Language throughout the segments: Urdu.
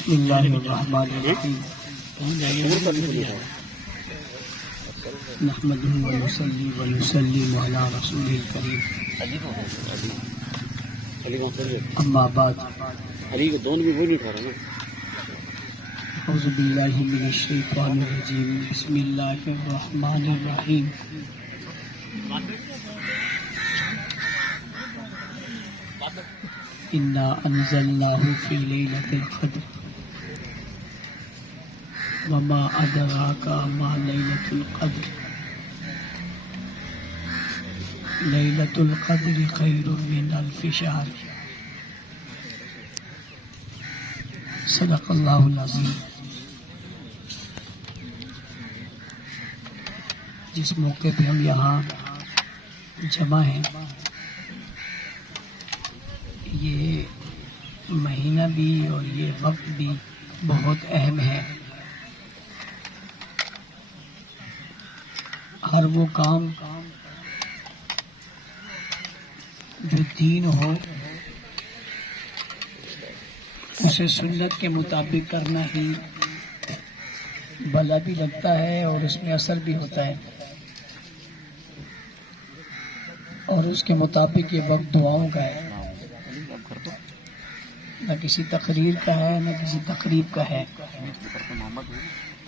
بسم اللہ الرحمن الرحیم نحمدہ ونصلی ونسلم علی رسول الکریم اما بعد اعوذ باللہ من الشیطان الرجیم بسم اللہ الرحمن الرحیم انا انزلناہ فی لیلۃ القدر وما ادراک ما لیلۃ القدر لیلۃ القدر خیر من الف شہر صدق اللہ العظیم۔ جس موقع پہ ہم یہاں جمع ہیں، یہ مہینہ بھی اور یہ وقت بھی بہت اہم ہے۔ ہر وہ کام جو دین ہو اسے سنت کے مطابق کرنا ہی بھلا بھی لگتا ہے اور اس میں اثر بھی ہوتا ہے، اور اس کے مطابق یہ وقت دعاؤں کا ہے، نہ کسی تقریر کا ہے نہ کسی تقریب کا ہے۔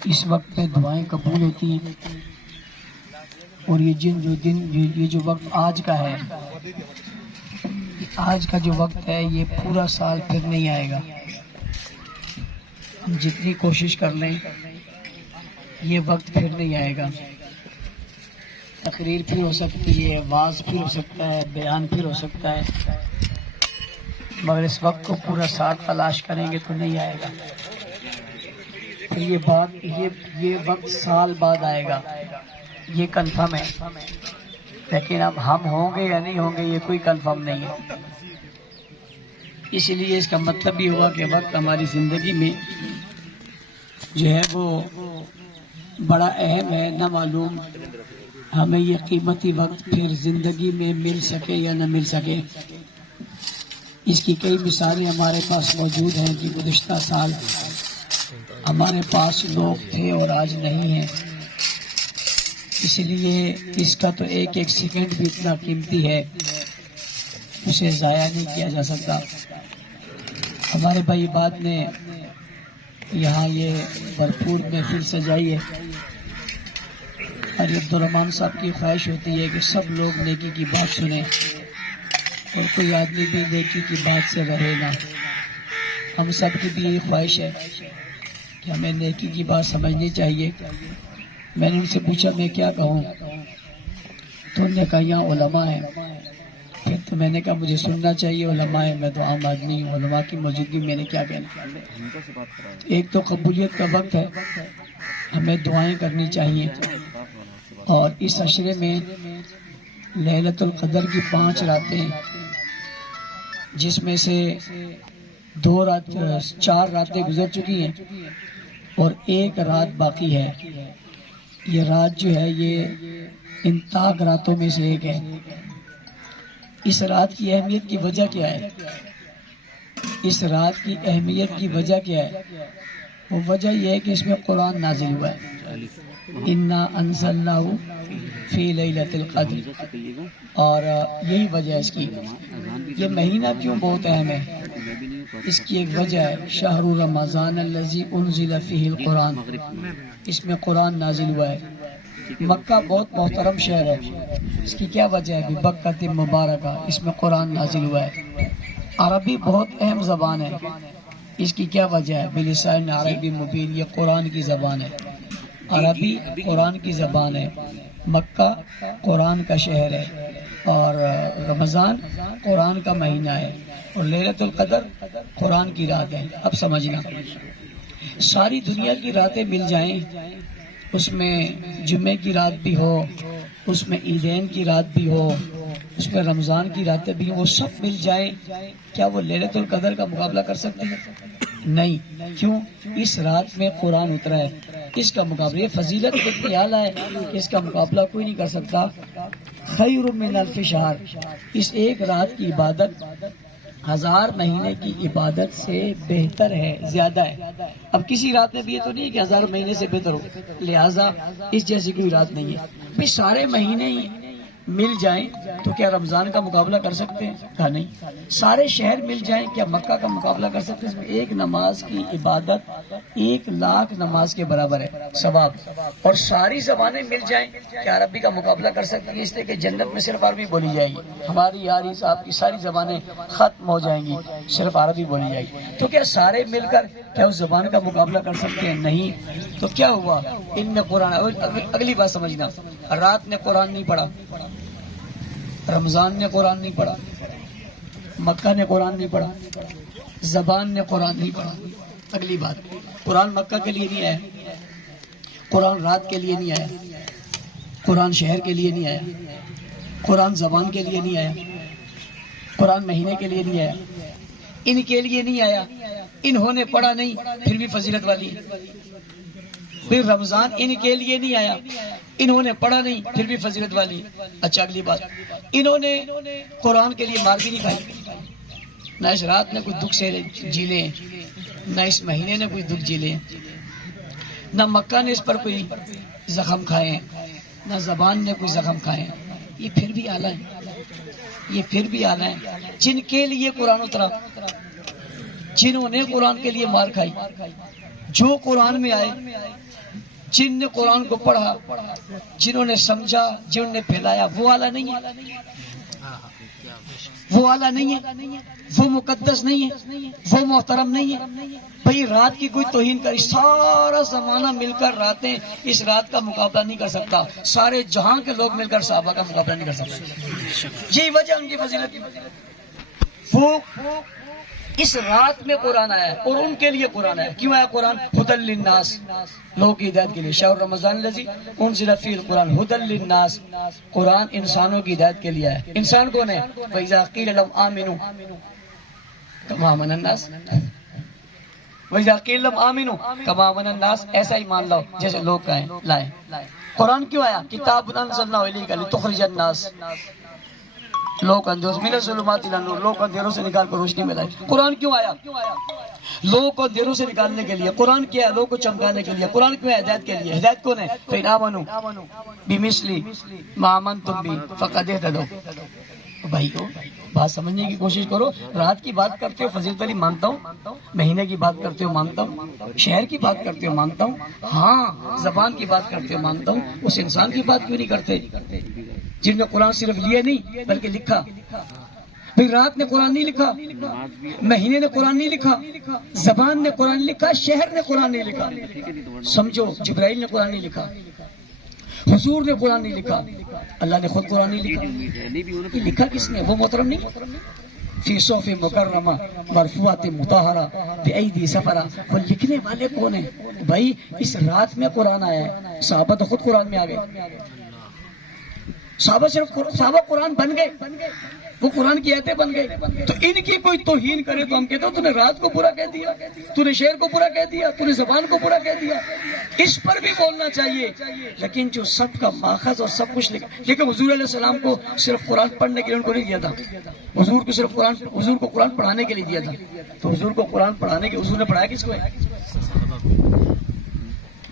اس وقت میں دعائیں قبول ہوتی ہیں، اور یہ جو وقت آج کا ہے، آج کا جو وقت ہے یہ پورا سال پھر نہیں آئے گا۔ ہم جتنی کوشش کر لیں یہ وقت پھر نہیں آئے گا۔ تقریر پھر ہو سکتی ہے، وعظ پھر ہو سکتا ہے، بیان پھر ہو سکتا ہے، مگر اس وقت کو پورا سال تلاش کریں گے تو نہیں آئے گا۔ پھر یہ وقت سال بعد آئے گا، یہ کنفرم ہے، لیکن اب ہم ہوں گے یا نہیں ہوں گے یہ کوئی کنفرم نہیں ہے۔ اس لیے اس کا مطلب یہ ہوا کہ وقت ہماری زندگی میں جو ہے وہ بڑا اہم ہے۔ نہ معلوم ہمیں یہ قیمتی وقت پھر زندگی میں مل سکے یا نہ مل سکے۔ اس کی کئی مثالیں ہمارے پاس موجود ہیں کہ گزشتہ سال ہمارے پاس لوگ تھے اور آج نہیں ہیں، اس لیے اس کا تو ایک ایک سیکنڈ بھی اتنا قیمتی ہے، اسے ضائع نہیں کیا جا سکتا۔ ہمارے بھائی بات نے یہاں یہ بھرپور محفل سجائی ہے، اور عبدالرحمن صاحب کی خواہش ہوتی ہے کہ سب لوگ نیکی کی بات سنیں اور کوئی آدمی بھی نیکی کی بات سے رہے نہ۔ ہم سب کی بھی یہی خواہش ہے کہ ہمیں نیکی کی بات سمجھنی چاہیے۔ میں نے ان سے پوچھا میں کیا کہوں، تو انہوں نے کہا یہاں علماء ہیں۔ پھر تو میں نے کہا مجھے سننا چاہیے، علماء ہیں، میں تو عام آدمی ہوں، علماء کی موجودگی میں نے کیا کہنا۔ ایک تو قبولیت کا وقت ہے، ہمیں دعائیں کرنی چاہیے، اور اس عشرے میں لیلۃ القدر کی 5 راتیں، جس میں سے 4 راتیں گزر چکی ہیں اور 1 رات باقی ہے۔ یہ رات جو ہے یہ ان طاق راتوں میں سے ایک ہے۔ اس رات کی اہمیت کی وجہ کیا ہے؟ اس رات کی اہمیت کی وجہ کیا ہے؟ وہ وجہ یہ ہے کہ اس میں قرآن نازل ہوا ہے، انا انزلناہ فی لیلۃ القدر، اور یہی وجہ ہے اس کی۔ یہ مہینہ کیوں بہت اہم ہے؟ اس کی ایک وجہ ہے، شہر رمضان الذی انزل فیہ القرآن، اس میں قرآن نازل ہوا ہے۔ مکہ بہت محترم شہر ہے، اس کی کیا وجہ ہے؟ ببکۃ مبارکہ، اس میں قرآن نازل ہوا ہے۔ عربی بہت اہم زبان ہے، اس کی کیا وجہ ہے؟ بلسان عربی مبین، یہ قرآن کی زبان ہے، عربی قرآن کی زبان ہے۔ مکہ قرآن کا شہر ہے، اور رمضان قرآن کا مہینہ ہے، اور لیلۃ القدر قرآن کی رات ہے۔ اب سمجھنا، ساری دنیا کی راتیں مل جائیں، اس میں جمعے کی رات بھی ہو، اس میں عیدین کی رات بھی ہو، اس میں رمضان کی راتیں بھی ہوں، وہ سب مل جائیں، کیا وہ لیلۃ القدر کا مقابلہ کر سکتے ہیں؟ نہیں۔ کیوں؟ اس رات میں قرآن اترا ہے، اس کا مقابلہ، یہ فضیلت اتنی اعلیٰ ہے کہ اس کا مقابلہ کوئی نہیں کر سکتا۔ خیر من الف شہر، اس ایک رات کی عبادت 1000 مہینے کی عبادت سے بہتر ہے، زیادہ ہے۔ اب کسی رات میں بھی یہ تو نہیں کہ 1000 مہینے سے بہتر ہو، لہٰذا اس جیسی کوئی رات نہیں ہے۔ بھی سارے مہینے ہی مل جائیں تو کیا رمضان کا مقابلہ کر سکتے ہیں؟ کہا نہیں۔ سارے شہر مل جائیں کیا مکہ کا مقابلہ کر سکتے ہیں؟ اس میں ایک نماز کی عبادت 1,00,000 نماز کے برابر ہے ثواب۔ اور ساری زبانیں مل جائیں کیا عربی کا مقابلہ کر سکتے ہیں؟ اس لیے کہ جنت میں صرف عربی بولی جائے گی، ہماری یاری صاحب کی ساری زبانیں ختم ہو جائیں گی، صرف عربی بولی جائے گی۔ تو کیا سارے مل کر کیا اس زبان کا مقابلہ کر سکتے ہیں؟ نہیں۔ تو کیا ہوا؟ ان نے قرآن، اگلی بات سمجھنا، رات نے قرآن نہیں پڑھا، رمضان نے قرآن نہیں پڑھا، مکہ نے قرآن نہیں پڑھا، زبان نے قرآن نہیں پڑھا۔ اگلی بات، قرآن مکہ کے لیے نہیں آیا، قرآن رات کے لیے نہیں آیا، قرآن شہر کے لیے نہیں آیا، قرآن زبان کے لیے نہیں آیا، قرآن مہینے کے لیے نہیں آیا، ان کے لیے نہیں آیا، انہوں نے پڑھا نہیں پھر بھی فضیلت والی ہے۔ پھر رمضان ان کے لیے نہیں آیا، انہوں نے پڑھا نہیں پھر بھی فضیلت والی ہے۔ اچھا اگلی بات، انہوں نے قرآن کے لیے مار بھی نہیں کھائی، نہ اس رات نے کوئی دکھ سے جی لے، نہ اس مہینے نے کوئی دکھ جی لے، نہ مکہ نے اس پر کوئی زخم کھائے ہیں، نہ زبان نے کوئی زخم کھائے ہیں۔ یہ پھر بھی اعلیٰ ہے، یہ پھر بھی اعلیٰ ہے۔ جن کے لیے قرآن اترا، جنہوں نے قرآن کے لیے مار کھائی، جو قرآن میں آئے، جن نے قرآن کو پڑھا، جنہوں نے سمجھا، جنہوں نے پھیلایا، وہ اعلیٰ نہیں ہے، وہ اعلیٰ نہیں ہے، وہ مقدس نہیں ہے، وہ محترم نہیں ہے۔ بھئی رات کی کوئی توہین کری، سارا زمانہ مل کر راتیں اس رات کا مقابلہ نہیں کر سکتا، سارے جہاں کے لوگ مل کر صحابہ کا مقابلہ نہیں کر سکتے۔ یہی وجہ ان کی فضیلت کی، وہ اس رات میں قرآن آیا ہے اور ان کے لیے قرآن آیا ہے۔ کیوں آیا قرآن؟ ھدی للناس، لوگوں کی ہدایت کے لیے۔ شہر رمضان الذی انزل فیہ القرآن ھدی للناس، قرآن انسانوں کی ہدایت کے لیے ہے۔ انسان کون ہے؟ وَإِذَا قِيلَ لَهُمْ آمِنُوا كَمَا آمَنَ النَّاسُ، وَإِذَا قِيلَ لَهُمْ آمِنُوا كَمَا آمَنَ النَّاسُ، ایسا ایمان لاؤ جیسے لوگ کہیں لائیں۔ قرآن کیوں آیا؟ کتاب انزلناہ الیک لتخرج الناس، لوگ اندھیروں من الظلمات الی النور، لوگ اندھیروں سے نکال کر روشنی میں لائے۔ قرآن کیوں آیا؟ لوگوں کو اندھیروں سے نکالنے کے لیے۔ قرآن کیا ہے؟ لوگوں کو چمکانے کے لیے۔ قرآن کیوں ہے؟ ہدایت کے لیے۔ ہدایت کون ہے؟ فَإِنْ آمَنُوا بِمِثْلِ مَا آمَنْتُم بِهِ فَقَدِ اهْتَدَوْا۔ بھائیو بات سمجھنے کی کوشش کرو، رات کی بات کرتے ہو فضیلت والی مانتا ہوں، مہینے کی بات کرتے ہو مانتا ہوں، شہر کی بات کرتے ہو مانتا ہوں، ہاں زبان کی بات کرتے ہو مانتا ہوں، اس انسان کی بات کیوں نہیں کرتے جن نے قرآن صرف لیا نہیں بلکہ لکھا؟ پھر رات نے قرآن نہیں لکھا، مہینے نے قرآن نہیں لکھا، زبان نے قرآن لکھا، شہر نے قرآن نہیں لکھا۔ سمجھو، جبرائیل نے قرآن نہیں لکھا، حضور نے قرآن نہیں لکھا، اللہ نے خود قرآن نہیں لکھا۔ یہ لکھا کس نے؟ وہ محترم نہیں؟ فی صحف مکرمہ مرفوعۃ مطہرہ بأیدی سفرہ، وہ لکھنے والے کون ہیں؟ بھائی اس رات میں قرآن آیا ہے، صحابہ تو خود قرآن میں آ گئے، صحابہ قرآن بن گئے، وہ قرآن کی آیتیں بن گئے۔ تو ان کی کوئی توہین کرے تو ہم کہتے ہیں تو نے رات کو برا کہہ دیا، تو نے شعر کو برا کہہ دیا، تو نے زبان کو برا کہہ دیا۔ اس پر بھی بولنا چاہیے، لیکن جو سب کا ماخذ اور سب کچھ لکھا۔ لیکن حضور علیہ السلام کو صرف قرآن پڑھنے کے لیے ان کو نہیں دیا تھا، حضور کو صرف حضور کو قرآن پڑھانے کے لیے دیا تھا۔ تو حضور کو قرآن پڑھانے کے، حضور نے پڑھایا کس کو ہے؟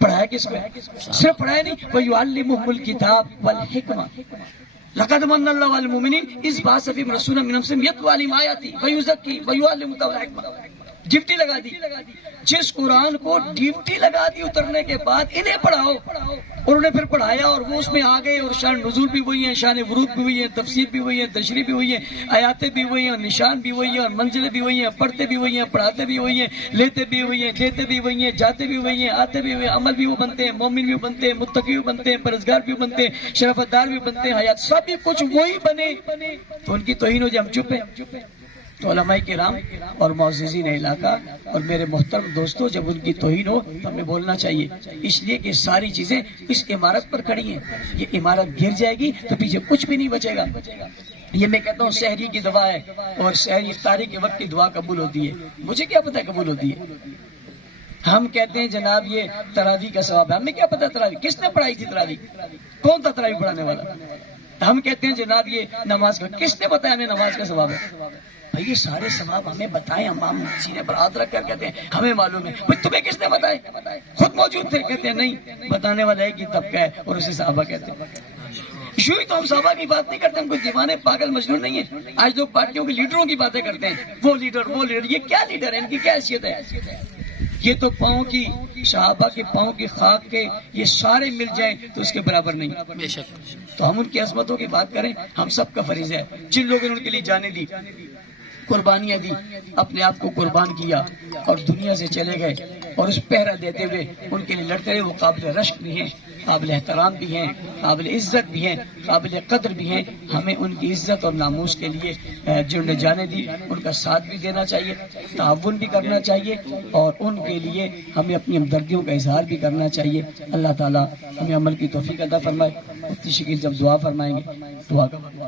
پڑھایا کس کو ہے؟ صرف پڑھایا نہیں، وَيُعَلِّمُهُمُ الْكِتَابَ وَالْحِكْمَةَ لقد من اللہ علی المؤمنین اذ بعث فیہم رسولا من انفسہم یتلو علیہم آیاتہ ویزکیہم ویعلمہم الحکمہ۔ ڈیوٹی لگا دی، جس قرآن کو ڈیوٹی لگا دی اترنے کے بعد انہیں پڑھاؤ، اور انہیں پھر پڑھایا اور وہ اس میں آ گئے، اور شان نزول بھی وہی ہیں، شان ورود بھی وہی ہیں، تفسیر بھی وہی ہیں، تشریح بھی وہی ہیں، آیاتیں بھی وہی ہیں، اور نشان بھی وہی ہیں، اور منزلیں بھی وہی ہیں، پڑھتے بھی وہی ہیں، پڑھاتے بھی وہی ہیں، لیتے بھی وہی ہیں، دیتے بھی وہی ہیں، جاتے بھی وہی ہیں، آتے بھی وہی ہیں، عمل بھی وہ بنتے ہیں، مومن بھی بنتے ہیں، متقی بھی بنتے ہیں، پرہیزگار بھی بنتے ہیں، شرافت دار بھی بنتے ہیں، حیات سب کچھ وہی بنے، تو ان کی توہین ہو جائے ہم چپ ہیں؟ تو علماء کرام اور معززین علاقہ اور میرے محترم دوستوں، جب ان کی توہین ہو تو ہمیں بولنا چاہیے، اس لیے کہ ساری چیزیں اس عمارت پر کھڑی ہیں، یہ عمارت گر جائے گی تو پیچھے کچھ بھی نہیں بچے گا۔ یہ میں کہتا ہوں سحری کی دعا ہے، اور سحری افطاری کے وقت کی دعا قبول ہوتی ہے، مجھے کیا پتہ قبول ہوتی ہے؟ ہم کہتے ہیں جناب یہ تراویح کا ثواب ہے، ہمیں کیا پتہ تراویح کس نے پڑھائی تھی؟ تراویح کون تھا تراویح پڑھانے والا؟ ہم کہتے ہیں جناب یہ نماز کا، کس نے بتایا ہمیں نماز کا ثواب ہے؟ بھائی یہ سارے ثواب ہمیں بتائیں، ہم سینے پر ہاتھ رکھ کر کہتے ہیں ہمیں معلوم ہے. بھائی تمہیں کس نے بتائے؟ خود موجود تھے. کہتے ہیں نہیں، بتانے والا ایک ہی طبقہ ہے اور اسے صحابہ کہتے ہیں. یوں ہی تو ہم صحابہ کی بات نہیں کرتے، ہم کوئی دیوانے پاگل مجنون نہیں ہے. آج لوگ پارٹیوں کے لیڈروں کی باتیں کرتے ہیں، وہ لیڈر. یہ کیا لیڈر ہے؟ ان کی کیا حیثیت ہے؟ یہ تو پاؤں کی، صحابہ کے پاؤں کی خاک کے یہ سارے مل جائیں تو اس کے برابر نہیں. بے شک. تو ہم ان کی عظمتوں کی بات کریں. ہم سب کا فریضہ ہے، جن لوگوں نے ان کے لیے جانیں دی، قربانیاں دی، اپنے آپ کو قربان کیا اور دنیا سے چلے گئے، اور اس پہرا دیتے ہوئے ان کے لیے لڑتے رہے، وہ قابل رشک بھی ہیں، قابل احترام بھی ہیں، قابل عزت بھی ہیں، قابل قدر بھی ہیں. ہمیں ان کی عزت اور ناموس کے لیے جنہوں نے جانے دی ان کا ساتھ بھی دینا چاہیے، تعاون بھی کرنا چاہیے، اور ان کے لیے ہمیں اپنی ہمدردیوں کا اظہار بھی کرنا چاہیے. اللہ تعالیٰ ہمیں عمل کی توفیق عطا فرمائے. مفتی شکیل جب دعا فرمائیں گے، دعا کا